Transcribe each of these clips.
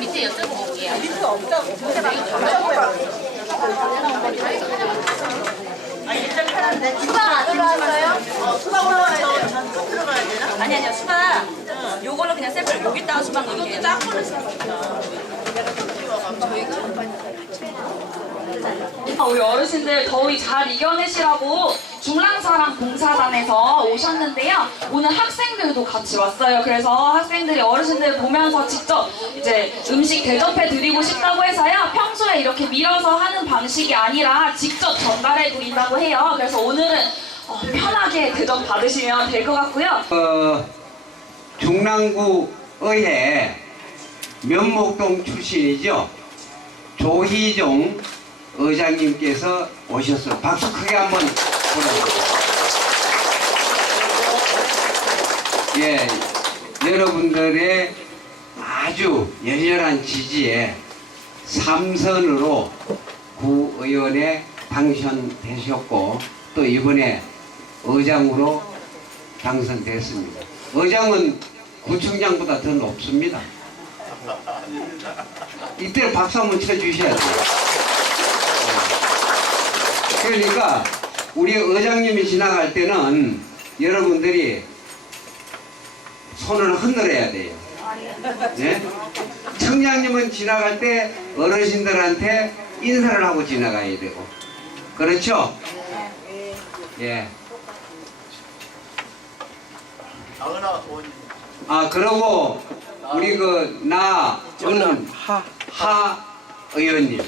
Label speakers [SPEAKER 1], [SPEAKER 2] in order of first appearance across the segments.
[SPEAKER 1] 밑에 여쭤보고 올게요. 수박 안 올라왔어요?
[SPEAKER 2] 수박 올라가야 돼. 전속 들어가야 되나?
[SPEAKER 3] 아니 아니요 수박 요걸로 그냥 셀프 여기 다가 수박 넣으면 돼요
[SPEAKER 2] 짠 거를 사니까.
[SPEAKER 4] 아, 우리 어르신들 더위 잘 이겨내시라고 중랑사랑 봉사단에서 오셨는데요. 오늘 학생들도 같이 왔어요. 그래서 학생들이 어르신들 보면서 직접 이제 음식 대접해 드리고 싶다고 해서요. 평소에 이렇게 밀어서 하는 방식이 아니라 직접 전달해 드린다고 해요. 그래서 오늘은 어, 편하게 대접 받으시면 될 것 같고요.
[SPEAKER 5] 어, 중랑구 의회 면목동 출신이죠. 조희종 의장님께서 오셨어요. 박수 크게 한번 보내주세요. 예, 여러분들의 아주 열렬한 지지에 삼선으로 구의원에 당선되셨고 또 이번에 의장으로 당선됐습니다. 의장은 구청장보다 더 높습니다. 이때 박수 한번 쳐주셔야 돼요. 그러니까 우리 의장님이 지나갈 때는 여러분들이 손을 흔들어야 돼요. 네? 청장님은 지나갈 때 어르신들한테 인사를 하고 지나가야 되고. 그렇죠? 예.
[SPEAKER 6] 아
[SPEAKER 5] 그러고 우리 그 나 저는 하, 하 의원님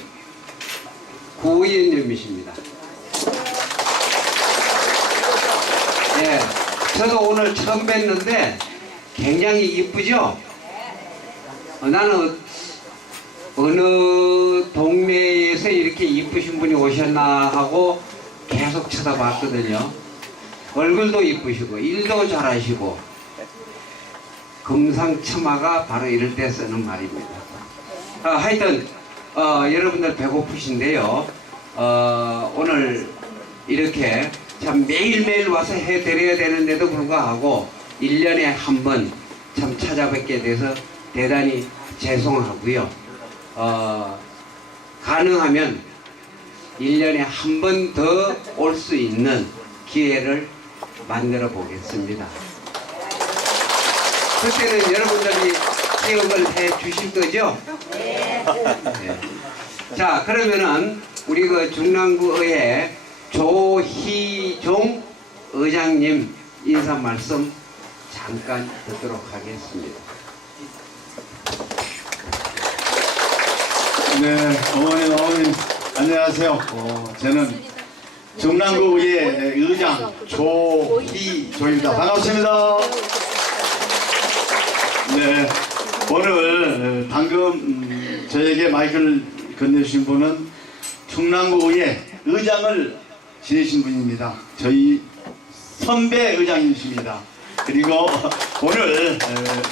[SPEAKER 5] 구 의원님이십니다. 예, 저도 오늘 처음 뵀는데 굉장히 이쁘죠? 어, 나는 어느 동네에서 이렇게 이쁘신 분이 오셨나 하고 계속 쳐다봤거든요. 얼굴도 이쁘시고 일도 잘하시고 금상첨화가 바로 이럴 때 쓰는 말입니다. 아, 하여튼 어, 여러분들 배고프신데요. 어, 오늘 이렇게 참 매일매일 와서 해드려야 되는데도 불구하고 1년에 한 번 참 찾아뵙게 돼서 대단히 죄송하고요. 어, 가능하면 1년에 한 번 더 올 수 있는 기회를 만들어 보겠습니다. 그때는 여러분들이 기억을 해 주실 거죠? 네. 자, 그러면은 우리 그 중랑구의회 의장님 인사 말씀 잠깐 듣도록 하겠습니다.
[SPEAKER 6] 네 어머니 어머니 안녕하세요. 어, 저는 중랑구의 의장 조희조입니다. 반갑습니다. 네 오늘 방금 음, 저에게 마이크를 건네주신 분은 중랑구의 의장을 지내신 분입니다. 저희 선배 의장님이십니다. 그리고 오늘 어,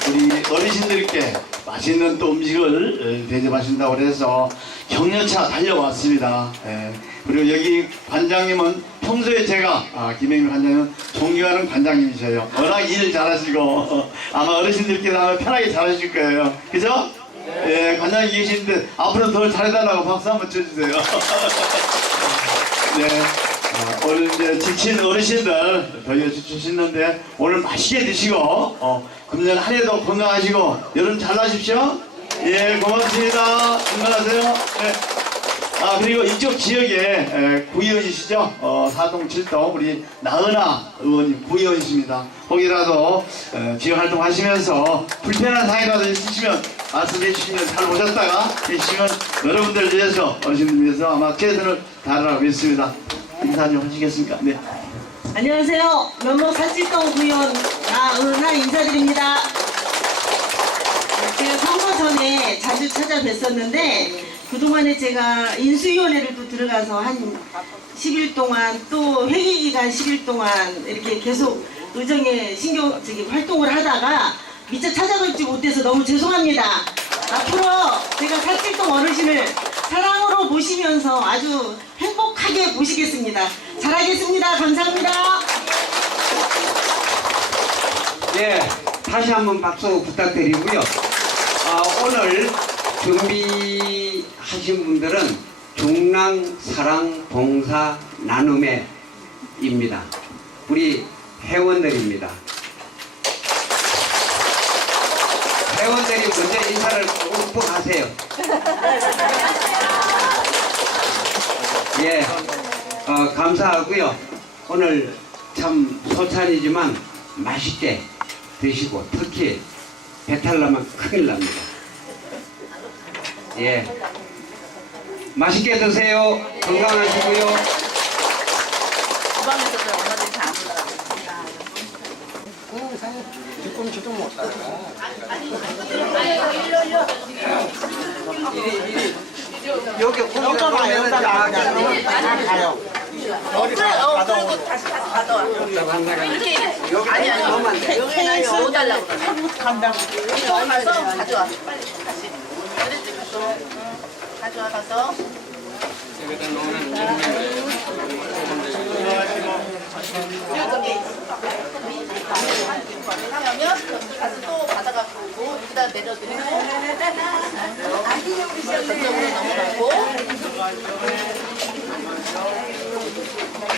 [SPEAKER 6] 우리 어르신들께 맛있는 또 음식을 어, 대접하신다고 해서 격려차 달려왔습니다. 예. 그리고 여기 관장님은 평소에 제가 아, 김행민 관장님은 존경하는 관장님이셔요. 워낙 일 잘하시고 아마 어르신들께서 아마 편하게 잘하실 거예요. 그죠? 예, 관장님 계시는데 앞으로 더 잘해달라고 박수 한번 쳐주세요. 네. 어, 오늘 이제 지친 어르신들 더위에 지치시는데 오늘 맛있게 드시고 어, 금년 한 해도 건강하시고 여름 잘 나십시오. 예, 고맙습니다. 건강하세요. 네. 아 그리고 이쪽 지역에 에, 구의원이시죠? 어, 사동 칠동 우리 나은아 의원님 구의원이십니다. 거기라도 에, 지역 활동하시면서 불편한 사항이라도 있으시면 말씀해 주시면 잘 오셨다가 계시면 여러분들 위해서 어르신들 위해서 아마 최선을 다하라고 믿습니다. 인사 좀 하시겠습니까? 네.
[SPEAKER 2] 안녕하세요. 면목 산칠동 구의원 나은하 인사드립니다. 제가 선거 전에 자주 찾아뵀었는데 그동안에 제가 인수위원회를 또 들어가서 한 10일 동안 또 회의 기간 10일 동안 이렇게 계속 의정에 신경 저기 활동을 하다가 미처 찾아뵙지 못해서 너무 죄송합니다. 앞으로 제가 살찔동 어르신을 사랑으로 모시면서 아주 행복하게 모시겠습니다. 잘하겠습니다. 감사합니다.
[SPEAKER 5] 예, 다시 한번 박수 부탁드리고요. 아, 오늘 준비하신 분들은 중랑 사랑 봉사 나눔회입니다. 우리 회원들입니다. 회원들이 먼저 인사를 꼭 하세요. 예, 어, 감사하고요. 오늘 참 소찬이지만 맛있게 드시고 특히 배탈 나면 큰일 납니다. 예, 맛있게 드세요. 건강하시고요.
[SPEAKER 1] 주방에서도 엄마들이 다 안 불러가지고.
[SPEAKER 5] 여기 여기가 봐, 여기가 봐.
[SPEAKER 1] 어, 그래, 어, 그리고 다시 다시 가져와. 이렇게 아니 아니 여기는 뭐 달라고 그래. 간다고. 이거 가서 가져와. 빨리 다시. 그랬지 가서. 가져와 가서. 그리고 저기 하면 가서 또 받아갖고 오고 여기다 내려드리고 저쪽으로 넘어가고